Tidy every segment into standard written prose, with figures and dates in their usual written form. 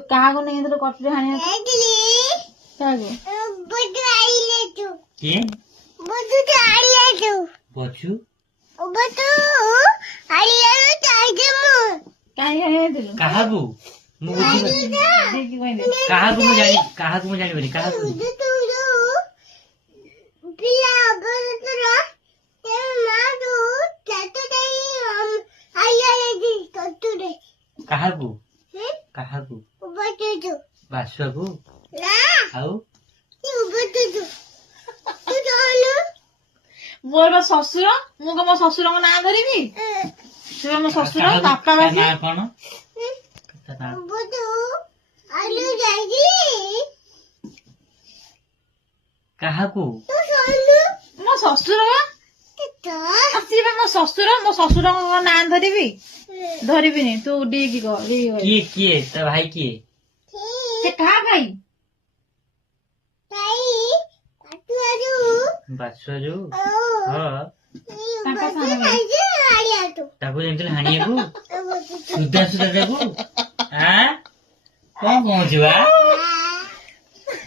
तो कहा को नहीं तो कटरे हानि कहा को के बचू काहे हानि दिलो कहा को मु बुझी देखि कोइ दे कहा को मु जानि बनी कहा को कहा को बासुआ को आउ मोर ससुर मु को मो ससुर को ना धरिबी से मो ससुर बापा बासी ना कोन ता कहा को मो ससुर आसीबे मो ससुर को ना धरिबी नहीं तू डेगी को किए ता भाई किए से कहा भाई बासुआ जो हां ताका साना भाई ताको जेंतल हानिए को सुद्धा को हां कोन पहुंचवा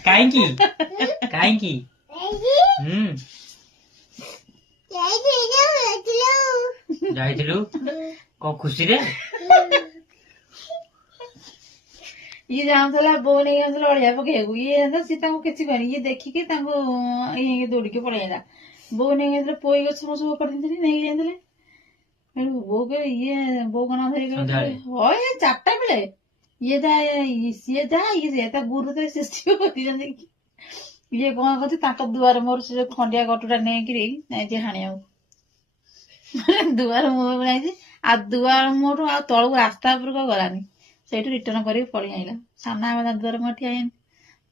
काई की जाइथिलु को खुशी रे ये जाऊला बो नहीं जाऊला अड़िया पकेगु ये सीता को किसी करी ये देखिके ये दौड़ के पड़ेगा बो नहीं जाऊला पोई गछ सब कर दिनथि नहीं जाऊला बो के ये बो कना धरि के होय 4टा बेले ये ता गुरु तो सृष्टि होती जंदे कि ये कोन कथि ताक दुआर मोर से खंडिया गटुटा नै कि नै जे हानिया दुआर मोर बनाई जे आ दुआर मोर आ तळु रास्ता पर को गलानी सेठु रिटर्न करी पळी आइला साना बाबा दुआर मोर ठिया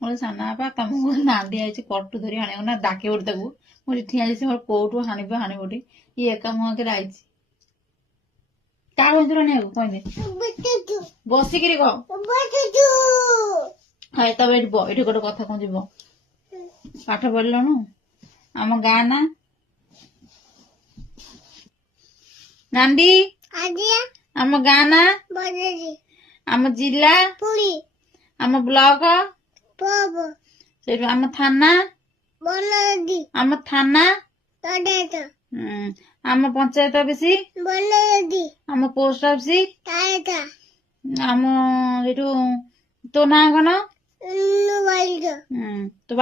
मोर साना बाबा तमु नांदी आइछि कटु धरि हाने ना डाके उठ ताकू मोर ठिया आइछि मोर कोठु हानि बोटी ये एका मुह के आइछि का होंजरो नै कोइ नै बसी किरी को हाय तब एठी गोटे कथा कोन जीवो पाठ पढलनु आम गाँ ना नांदी आम गाँ ना आम जिला आम ब्लॉक आम थाना आम थाना आम पंचायत ऑफिस आम पोस्ट ऑफिस आम तो ना कौन तो